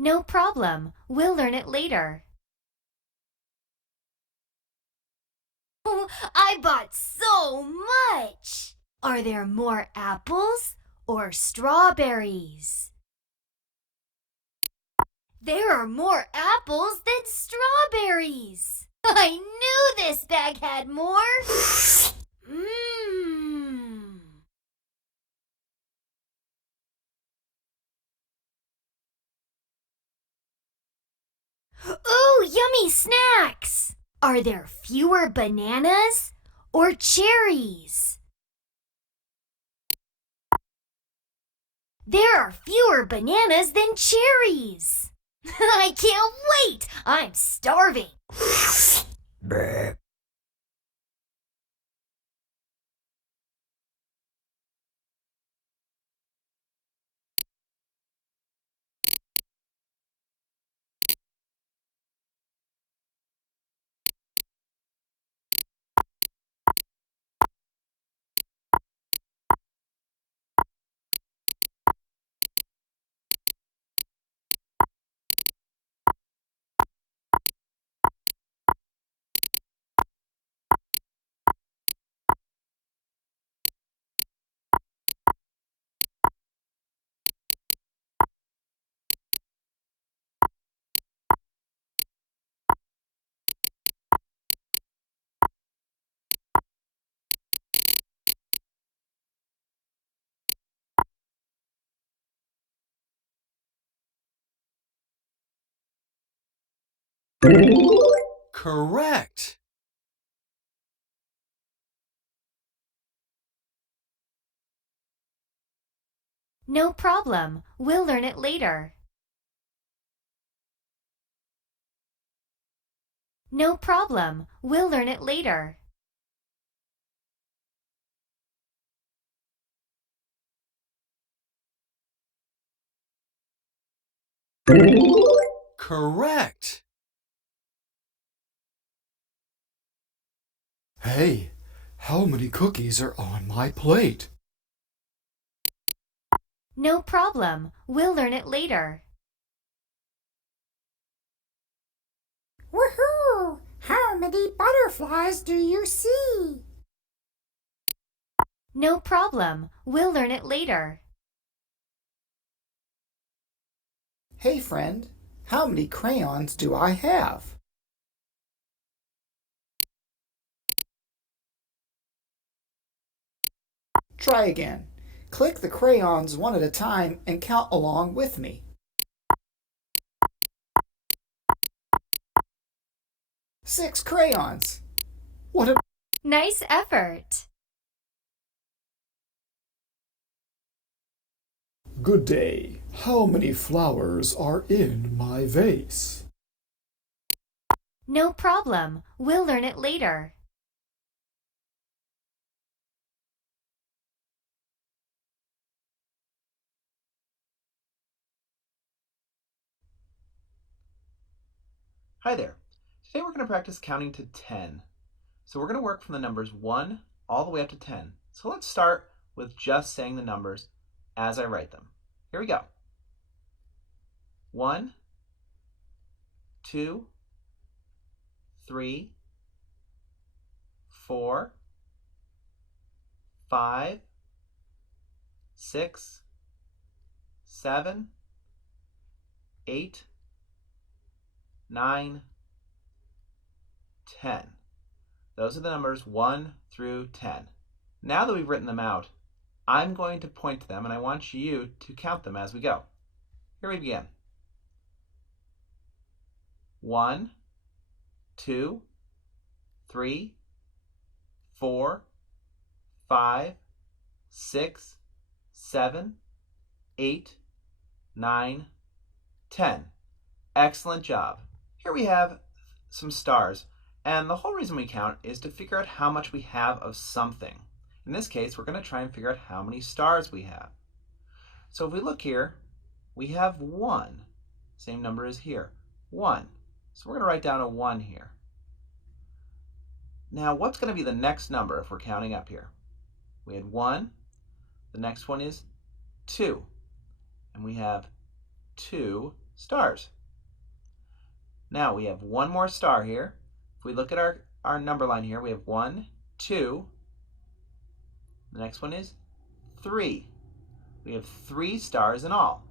No problem. We'll learn it later. I bought so much! Are there more apples or strawberries? There are more apples than strawberries! I knew this bag had more! Mmm! Ooh, yummy snacks! Are there fewer bananas or cherries? There are fewer bananas than cherries! I can't wait! I'm starving! Bleh. Correct. No problem. We'll learn it later. No problem. We'll learn it later. Correct. Hey, how many cookies are on my plate? No problem. We'll learn it later. Woohoo! How many butterflies do you see? No problem. We'll learn it later. Hey friend, how many crayons do I have? Try again. Click the crayons one at a time and count along with me. 6 crayons. What a... Nice effort. Good day. How many flowers are in my vase? No problem. We'll learn it later. Hi there. Today we're going to practice counting to 10. So we're going to work from the numbers 1 all the way up to 10. So let's start with just saying the numbers as I write them. Here we go. 1, 2, 3, 4, 5, 6, 7, 8, 9, 10. Those are the numbers 1 through 10. Now that we've written them out, I'm going to point to them and I want you to count them as we go. Here we begin. 1, 2, 3, 4, 5, 6, 7, 8, 9, 10. Excellent job. Here we have some stars, and the whole reason we count is to figure out how much we have of something. In this case, we're going to try and figure out how many stars we have. So if we look here, we have 1. Same number as here, 1. So we're going to write down a 1 here. Now what's going to be the next number if we're counting up here? We had 1, the next one is 2, and we have 2 stars. Now we have one more star here. If we look at our number line here, we have 1, 2. The next one is 3. We have 3 stars in all.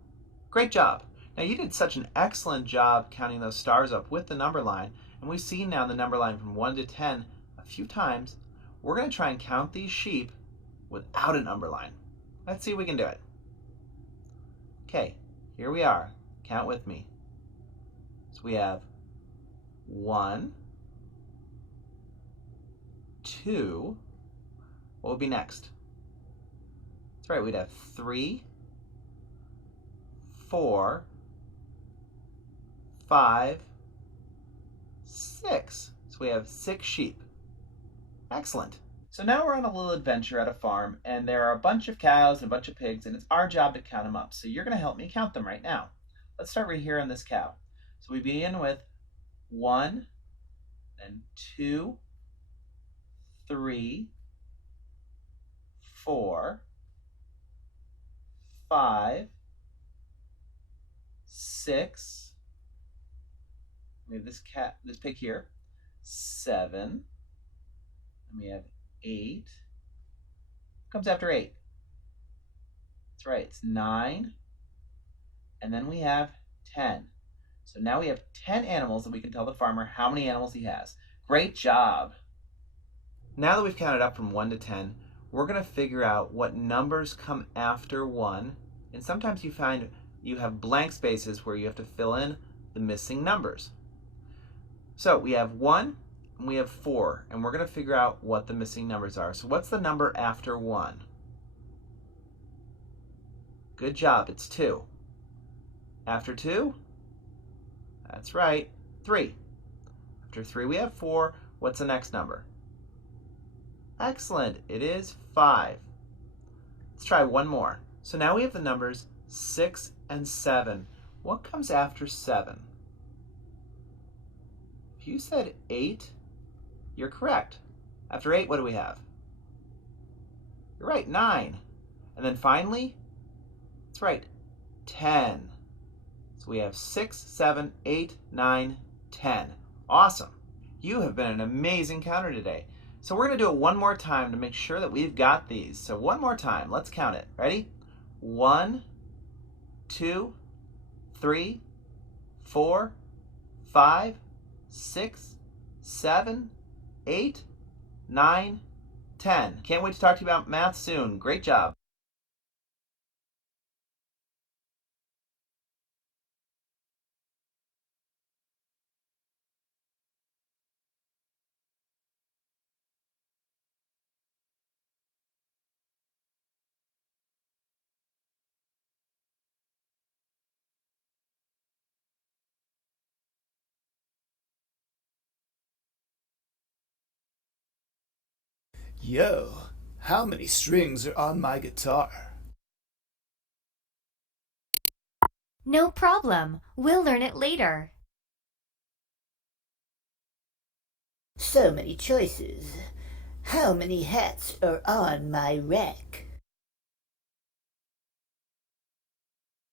Great job. Now you did such an excellent job counting those stars up with the number line, and we've seen now the number line from 1 to 10 a few times. We're going to try and count these sheep without a number line. Let's see if we can do it. Okay, here we are. Count with me. So we have 1, 2. What would be next? That's right, we'd have 3, 4, 5, 6. So we have 6 sheep. Excellent. So now we're on a little adventure at a farm, and there are a bunch of cows and a bunch of pigs, and it's our job to count them up. So you're going to help me count them right now. Let's start right here on this cow. So we begin with 1, then 2, 3, 4, 5, 6. We have this pig here. 7. And we have 8. What comes after 8? That's right, it's 9. And then we have 10. So now we have 10 animals that we can tell the farmer how many animals he has. Great job. Now that we've counted up from 1 to 10, we're going to figure out what numbers come after 1. And sometimes you find you have blank spaces where you have to fill in the missing numbers. So we have 1 and we have 4, and we're going to figure out what the missing numbers are. So what's the number after 1? Good job, it's 2. After 2? That's right, 3. After 3 we have 4. What's the next number? Excellent, it is 5. Let's try one more. So now we have the numbers 6 and 7. What comes after 7? If you said 8, you're correct. After 8, what do we have? You're right, 9. And then finally, that's right, 10. So we have 6, 7, 8, 9, 10. Awesome. You have been an amazing counter today. So we're going to do it one more time to make sure that we've got these. So one more time, let's count it. Ready? 1, 2, 3, 4, 5, 6, 7, 8, 9, 10. Can't wait to talk to you about math soon. Great job. Yo, how many strings are on my guitar? No problem. We'll learn it later. So many choices. How many hats are on my rack?